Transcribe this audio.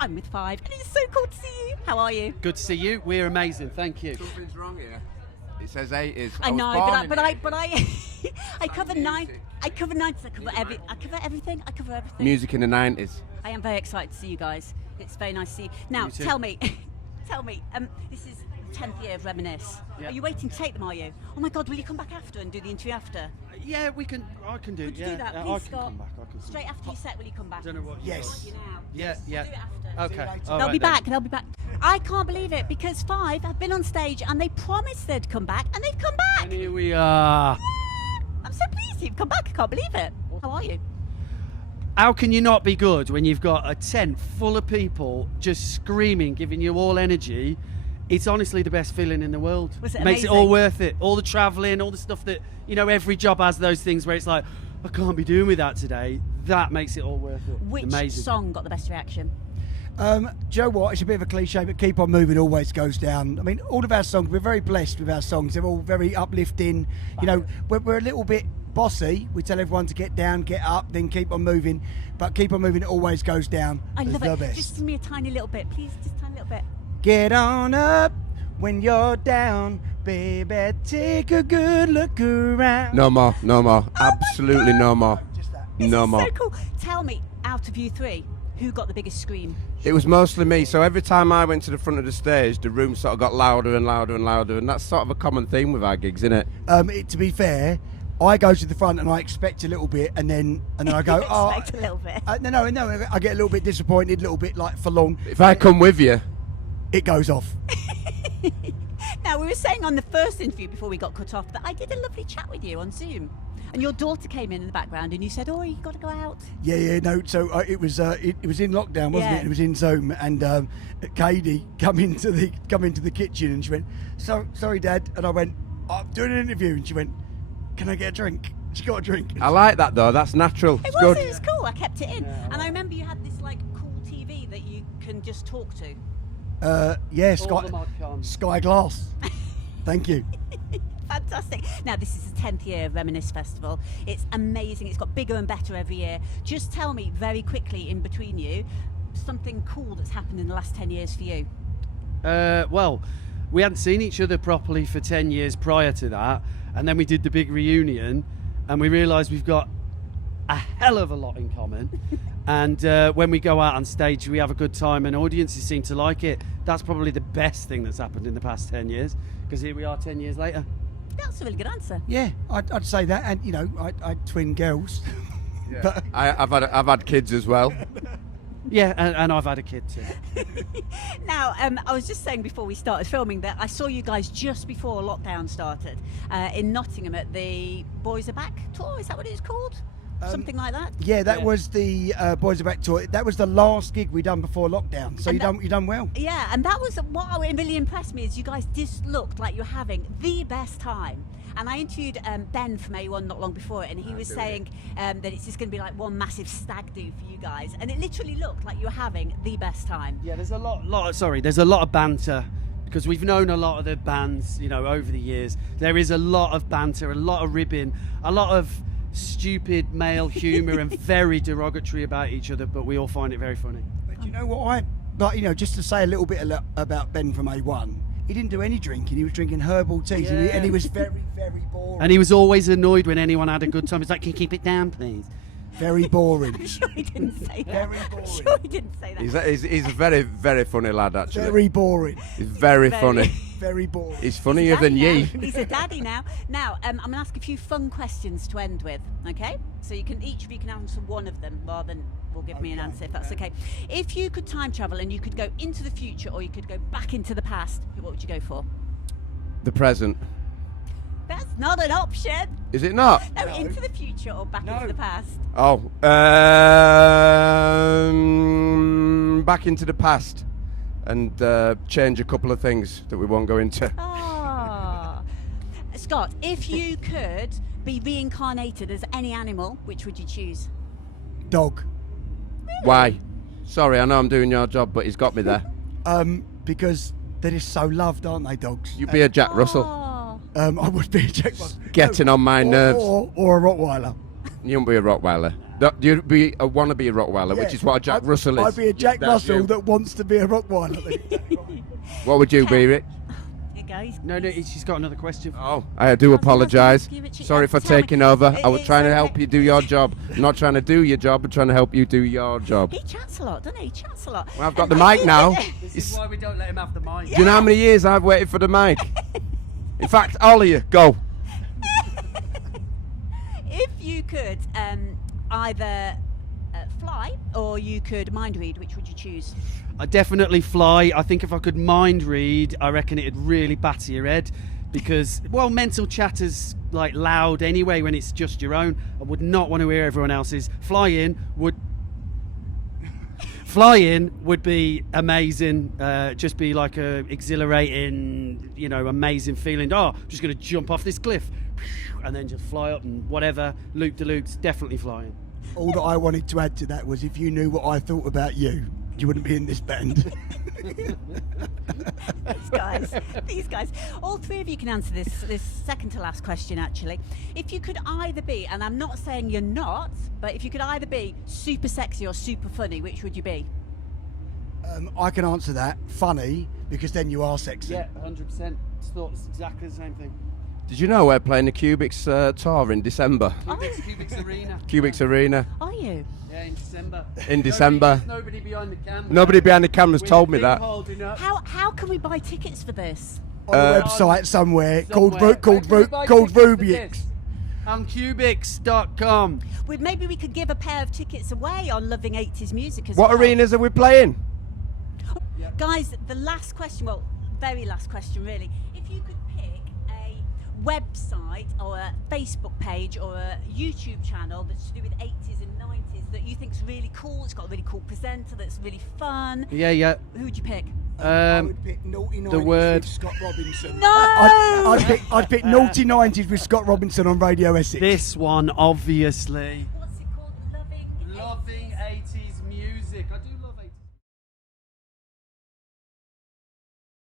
I'm with Five, and it's so cool to see you. How are you? Good to see you. We're amazing. Thank you. Something's wrong here. It says 80s. I know, but I cover 90s. I cover everything. Music in the 90s. I am very excited to see you guys. It's very nice to see you. Now, You too. tell me, this is 10th year of Reminisce. Yeah. Are you waiting to take them, are you? Oh my God, will you come back after and do the interview after? Yeah, we can. I can do. Could you yeah, do that, I please, can Scott? come back. I can Straight after your set, will you come back? I don't know what. Yes. You now. Yeah, yeah. We'll do it after. Okay. later. all They'll right be then. back. They'll be back. I can't believe it because Five have been on stage and they promised they'd come back and they've come back. And here we are. I'm so pleased you've come back. I can't believe it. How are you? How can you not be good when you've got a tent full of people just screaming, giving you all energy? It's honestly the best feeling in the world. Was it Makes it amazing? all worth it. All the travelling, all the stuff that, every job has those things where it's like, I can't be doing with that today. That makes it all worth it. Which Amazing. song got the best reaction? Do you know what? It's a bit of a cliche, but Keep On Moving always goes down. I mean, all of our songs, we're very blessed with our songs. They're all very uplifting. We're a little bit bossy. We tell everyone to get down, get up, then keep on moving. But Keep On Moving always goes down. I as love the it. best. Just give me a tiny little bit, please. Just a tiny little bit. Get on up when you're down, baby. Take a good look around. No more. Absolutely no more. Just that. This No is more. so cool. Tell me, out of you three, who got the biggest scream? It was mostly me. So every time I went to the front of the stage, the room sort of got louder and louder and louder. And that's sort of a common theme with our gigs, isn't it? To be fair, I go to the front and I expect a little bit, and then I go, Expect a little bit. no, I get a little bit disappointed, a little bit like forlorn. If I come with you, It goes off. Now, we were saying on the first interview before we got cut off that I did a lovely chat with you on Zoom. And your daughter came in the background and you said, oh, you got to go out. No. So it was in lockdown, wasn't Yeah. it? It was in Zoom, and Katie come into the kitchen, and she went, "Sorry, Dad," and I went, "I'm doing an interview," and she went, "Can I get a drink?" She got a drink. I like that though. That's natural. It's good. It was cool. I kept it in. And I remember you had this cool TV that you can just talk to. All the mod cons. Sky Glass. Thank you. Fantastic. Now, this is the 10th year of Reminisce Festival. It's amazing. It's got bigger and better every year. Just tell me very quickly in between you something cool that's happened in the last 10 years for you. Well, we hadn't seen each other properly for 10 years prior to that. And then we did the big reunion and we realised we've got a hell of a lot in common. And when we go out on stage, we have a good time and audiences seem to like it. That's probably the best thing that's happened in the past 10 years, because here we are 10 years later. That's a really good answer. Yeah, I'd say that, and I had twin girls. Yeah. But I've had kids as well. Yeah, and I've had a kid too. Now, I was just saying before we started filming that I saw you guys just before lockdown started in Nottingham at the Boys Are Back tour. Is that what it's called? Something like that? yeah, that Yeah. was the Boys Are Back tour. That was the last gig we done before lockdown. So And you done well. Yeah, and that was what really impressed me is you guys just looked like you were having the best time. And I interviewed Ben from A1 not long before it, and he was saying that it's just going to be like one massive stag do for you guys. And it literally looked like you were having the best time. Yeah, there's a lot of banter, because we've known a lot of the bands, over the years. There is a lot of banter, a lot of ribbing, a lot of stupid male humour and very derogatory about each other, but we all find it very funny. But you know what just to say a little bit about Ben from A1, he didn't do any drinking. He was drinking herbal teas, Yeah. and he was very, very boring. And he was always annoyed when anyone had a good time. He's like, can you keep it down, please? Very boring. I'm sure he didn't say that. Very I'm boring. sure he didn't say that. He's a very, very funny lad, actually. Very boring. He's very funny. Very boring. He's He's a funnier than daddy ye. now. He's a daddy now. Now, I'm going to ask a few fun questions to end with, okay? So each of you can answer one of them rather than will give me an answer, if that's okay. If you could time travel and you could go into the future or you could go back into the past, what would you go for? The present. That's not an option. Is it not? No, into the future or back into the past. Oh, back into the past and change a couple of things that we won't go into. Ah. Scott, if you could be reincarnated as any animal, which would you choose? Dog. Why? Sorry, I know I'm doing your job, but he's got me there. Because they're just so loved, aren't they, dogs? You be a Jack Russell. Oh. I would be a Jack Russell. Getting on my nerves. Or a Rottweiler. You won't be a Rottweiler. You'd be a wannabe Rottweiler, which is what a Jack Russell is. I'd be a Jack That's Russell you. that wants to be a Rottweiler. What would you be, Rich? Here goes. No, she's got another question. Oh, I do apologise. Sorry for Tell me. taking over. I was It's trying to okay. help you do your job. I'm not trying to do your job, I'm trying to help you do your job. He chats a lot, doesn't he? He chats a lot. Well, I've got the mic now. This is why we don't let him have the mic. Do you know how many years I've waited for the mic? In fact, all of you, go. If you could either fly or you could mind read, which would you choose? I definitely fly. I think if I could mind read, I reckon it'd really batter your head because, well, mental chatter's like loud anyway when it's just your own. I would not want to hear everyone else's. Flying would be amazing. Just be like a exhilarating, amazing feeling. Oh, I'm just going to jump off this cliff and then just fly up and whatever. Loop de loops, definitely flying. All that I wanted to add to that was if you knew what I thought about you, you wouldn't be in this band. These guys, all three of you can answer this second to last question actually. If you could either be, and I'm not saying you're not, but if you could either be super sexy or super funny, which would you be? I can answer that. Funny, because then you are sexy. Yeah, 100%. Thought exactly the same thing. Did you know we're playing the Cubics tour in December? Cubics Arena. Cubics Arena. Are you? Yeah, in December. In December. Nobody behind the camera. Nobody behind the cameras With told the me thing that. holding up. How can we buy tickets for this? On a website somewhere called Where can we buy tickets for Rubix. this? On Cubics.com. Maybe we could give a pair of tickets away on Loving80smusic as What well. arenas are we playing? Guys, the last question, well, very last question really. If you could pick a website or a Facebook page or a YouTube channel that's to do with 80s and 90s that you think's really cool, it's got a really cool presenter that's really fun, Yeah. who would you pick? I would pick Naughty 90s the word- with Scott Robinson. No! I'd pick Naughty 90s with Scott Robinson on Radio Essex. This one, obviously. What's it called? Loving 80s music. I do love 80s.